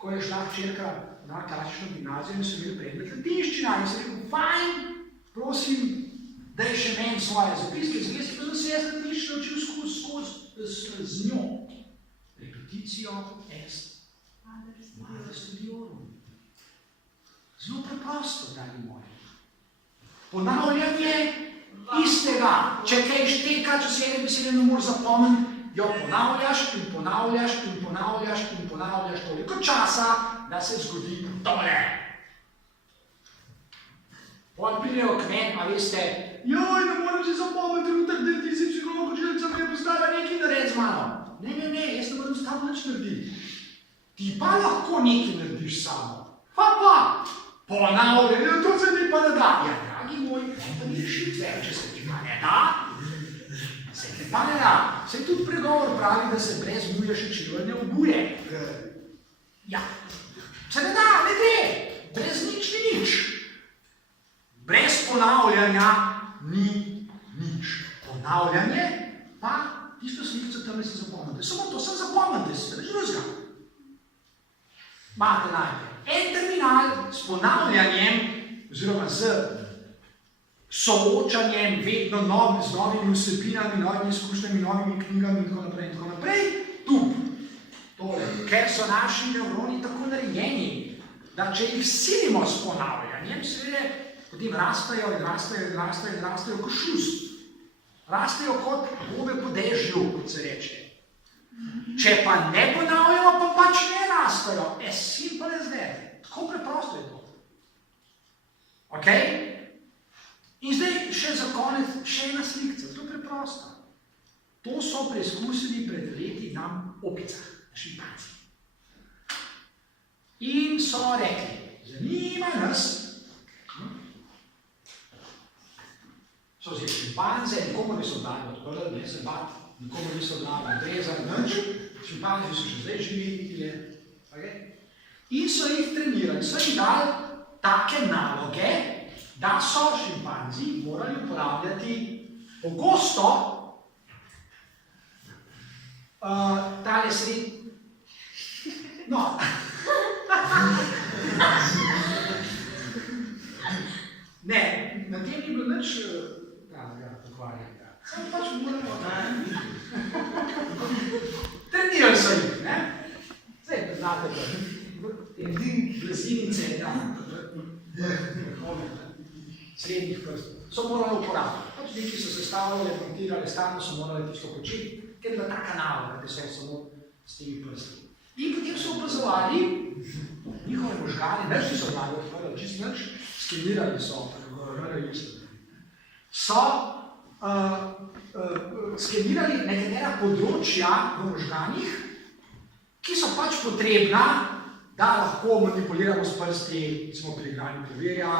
ko je šla hčerka na klasično gimnazijo in sem imel predmet latinščina. In sem rekel, fajn, prosim, daj še meni svoje zapiske, zdaj sem pa se jaz latinščino učil skozi z njo. Repeticijo est mater studiorum. Zelo preprosto, dragi moji. Ponavljanje istega. Če kaj šteka, če se ene besede ne moreš zapomniti, jo ponavljaš in ponavljaš in ponavljaš in ponavljaš toliko časa, da se zgodi tole. Potem pridejo k meni, a veste, joj, ne morem si zapomniti, trenutek, da ti si psiholog, učilca me je postala nekaj narediti z mano. Ne, jaz ne moram stavno nič narediti. Ti pa lahko nekaj narediš samo. Pa, ponavljanje, to se mi pa ne da. Ja, dragi moj, pa ni rešitve, če se ti pa ne da, se ti pa ne da. Saj tudi pregovor pravi, da se brez muje še čevelj ne obuje. Ja, se ne da, ne gre, brez nič ni nič. Brez ponavljanja ni nič. Ponavljanje pa tisto slikco tam si zapomnite. Samo to sem zapomnite, se reč drugega. Imate najprej en terminal s ponavljanjem, oziroma z soočanjem vedno z novimi vsebinami, novimi izkušnjami, novimi knjigami in tako naprej. Tu, tole, ker so naši nevroni tako narejeni, da če jih silimo s ponavljanjem, seveda potem rastejo kot šus. Rastejo kot gobe po dežju, kot se reče. Če pa ne ponavljamo, pa pač ne rastejo. Simple as that. Tako preprosto je to. Ok? In zdaj še za konec, še ena slikca. To je preprosto. To so preizkusili pred leti nam opicah, na šimpanzi. In so rekli, zanima nas, so so zdaj šimpanze, nikomu niso dali odprli, ne se bat, nikomu niso dali odrezali, nič, šimpanzi so še zdaj živi, okay? In so jih trenirali, so jih dali take naloge, da so šimpanzi morali uporabljati pogosto tale sred... No. Ne, na tem ni bilo nič pokvarjenega. Samo pač moramo... Trenirali so jih, ne? Zdaj, znate, blazinice, srednjih prstov. So morali uporabljati. Pač neki so se stavljali, montirali, stalno so morali tisto početi, ker je bila ta kanala, da se samo s temi prsti. In potem so opazovali njihove možgane, nič niso znali odprli, čist nič, skenirali so, skenirali nekatera področja v možganih, ki so pač potrebna, da lahko manipuliramo s prsti, recimo pri igranju klavirja,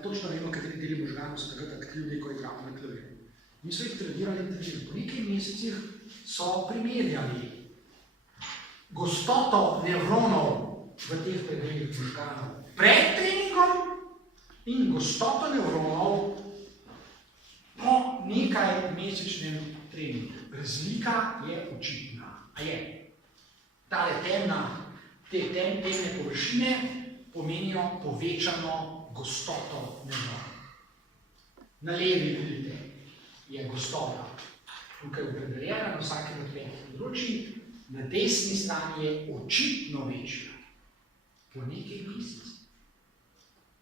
točno vemo, kateri deli možganov so takrat aktivni, ko igramo na klavirju. In so jih trenirali in trenirali. Po nekaj mesecih so primerjali gostoto nevronov v teh predelih možganov pred treningom in gostoto nevronov po nekaj mesečnem treningu. Razlika je očitna. A je? Tale te temne površine pomenijo povečano gostoto nevronov. Na levi vidite je gostota tukaj opredeljena na vsakem od teh področij. Na desni strani je očitno večja. Po nekaj mesecih.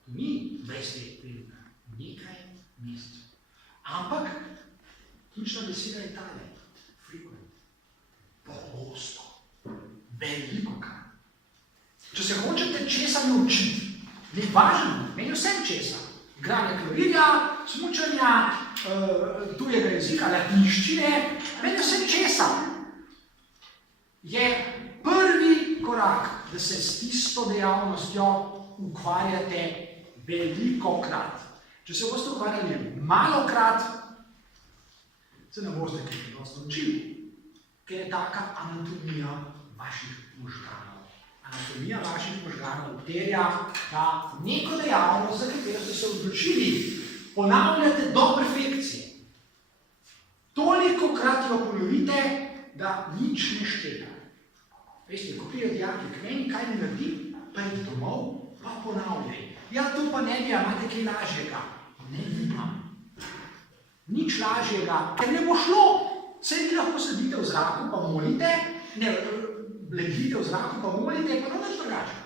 To ni 20 let treninga, nekaj mesecev. Ampak, ključna beseda je tale. Frequent. Pogosto. Velikokrat. Če se hočete česa naučiti, ni važno, meni vsem česa. Igranje klavirja, smučanja, tujega jezika, latinščine, meni vsem česa. Je prvi korak, da se s tisto dejavnostjo ukvarjate velikokrat. Če se boste ukvarjali malokrat, se ne boste kaj dosti naučili, ker je taka anatomija vaših možganov. Anatomija vaših možganov terja, da neko dejavnost, za katero ste se odločili, ponavljate do perfekcije. Tolikokrat jo ponovite, da nič ne štega. Veste, ko pride dijaki k meni, kaj ne naredi, pa jih domov, pa ponavljaj. Ja, to pa ne bi, a imate kaj lažjega. Ne imam. Nič lažjega, ker ne bo šlo. Saj vi lahko sedite v zraku, pa molite, ne, lebdite v zraku, pa molite, pa nič drugače.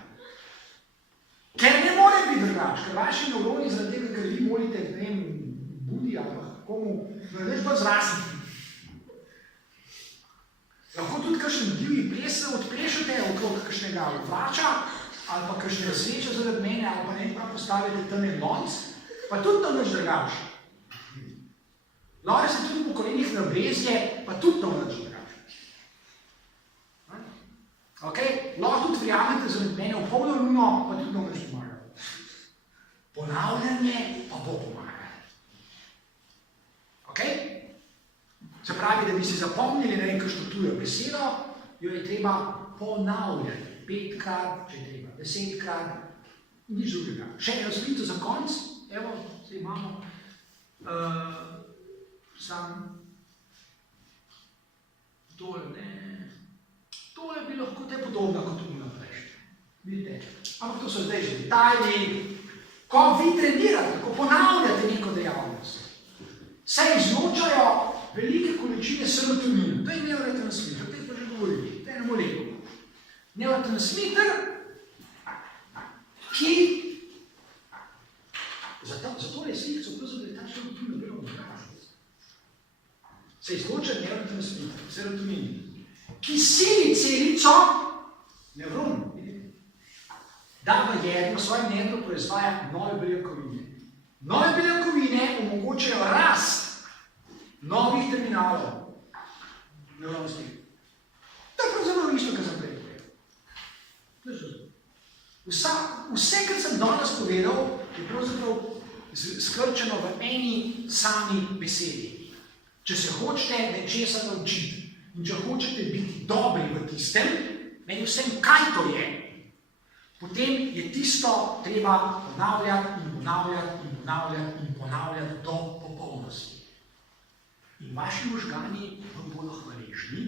Ker ne more biti drugače, ker vaši nevroni zaradi tega, ker vi molite, ne vem, Budi ali pa komu, da neč bolj zrasniti. Lahko tudi kakšen divji ples odplešete okrog kakšnega vlača ali pa kakšnega sveče zaradi mene ali pa ne pa postavite tam en lonc, pa tudi tam nič drugače. Lahko se tudi po kolenih na brezje, pa tudi tam nič drugače. Lahko tudi verjamete zaradi mene v polno luno, pa tudi tam nič pomaga. Ponavljanje pa bo pomagalo. Se pravi, da bi si zapomnili, ne vem, kakšno tujo besedo, jo je treba ponavljati. 5krat, če je treba, 10krat, nič drugega. Še eno slito za konc, evo, zdaj imamo, tole bi lahko te podobno kot tu naprej. Vidite, ampak to so zdaj že detajli. Ko vi trenirate, ko ponavljate neko dejavnost, se izločajo velike količine serotonina. To je neurotransmiter, o tem pa že govorili, to je ena molekula. Neurotransmiter, ki za tole slikco pravzaprav je ta serotonin bilo zražen. Se izloča neurotransmiter, serotonin, ki sili celico, nevron, da v jedru svoje nedro proizvaja nove beljakovine. Nove beljakovine omogočajo rast novih terminalov nevronskih. To je pravzaprav isto, kar sem prej povedal. Vse, kar sem danes povedal, je pravzaprav skrčeno v eni sami besedi. Če se hočete nečesa naučiti in če hočete biti dobri v tistem, meni vsem, kaj to je, potem je tisto treba ponavljati in ponavljati in ponavljati in ponavljati do popolnosti. In vaši možgani vam bodo hvaležni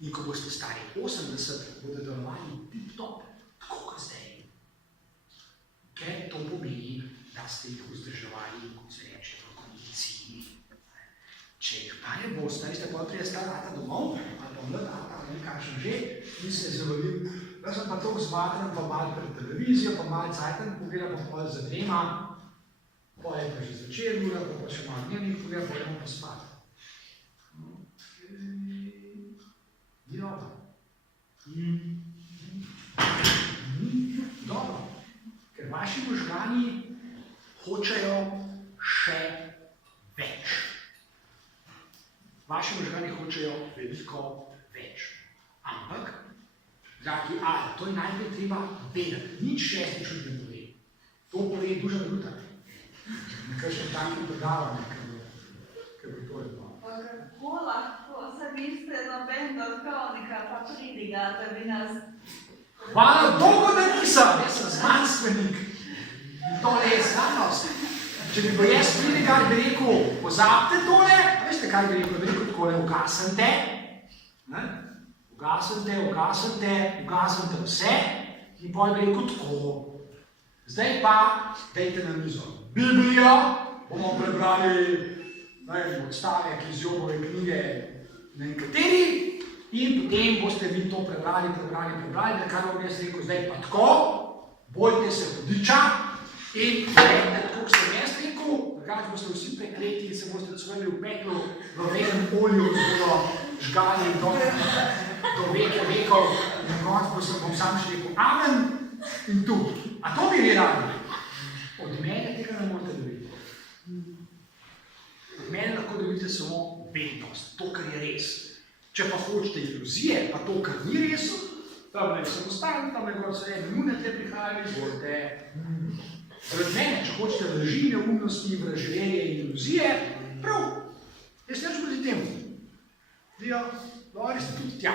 in ko boste stari 80, bodo delovali tip-top, tako kot zdaj. Ker to pomeni, da ste jih vzdrževali, kot se reče, v kondiciji. Če jih pa ne boste, ste pa prije stara domov, ali pa mlad, ali kakšen že, in se zavalil, da sem pa to vzmatran, pa malo pred televizijo, pa malo cajten pogledal, pa pol za dvema, pol je pa že začer ura, pa še malo dnevnih pogledal, pa gremo pa spat. Ni dobro. Dobro. Ker vaši možgani hočejo še več. Vaši možgani hočejo veliko več. Ampak, dragi Ali, to je najprej treba vedeti. Nič šesti čut ne pove. To pove Dušan Rutar. Nekaj še takih predavanje, ker bi to je bilo. Pa kako lahko se niste noben dotkovnika pa pridiga, da bi nas... Hvala Bogu, da nisem, jaz sem znanstvenik. In tole je znanost. Če bi bo jaz pridigal, bi rekel, pozabite tole, veste kaj bi rekel? Bi rekel takole, ugasnite. Ugasnite vse in potem bi rekel tako. Zdaj pa, dajte na mizo. Biblijo bomo prebrali odstavek iz Jobove knjige na nekateri in potem boste vi to prebrali, da kar bom jaz rekel, zdaj pa tako, bojte se hudiča in rekte, tako sem jaz rekel, drugače boste vsi prekleti in se boste cvrli v peklu v vejem olju, ki bodo žgali do vekov in na koncu bom sam še rekel amen in tu. A to bi vi radi? Od mene tega ne morate dobiti. Od mene lahko dobite samo vednost, to, kar je res. Če pa hočete iluzije, pa to, kar ni res, tam ne sem ostavil, tam ne gor se ne, nune tle prihajajo, izvolite. Zaradi mene, če hočete laži, neumnosti, vraževerje in iluzije, prav, jaz neč proti temu. Dio, lori ste tudi tja.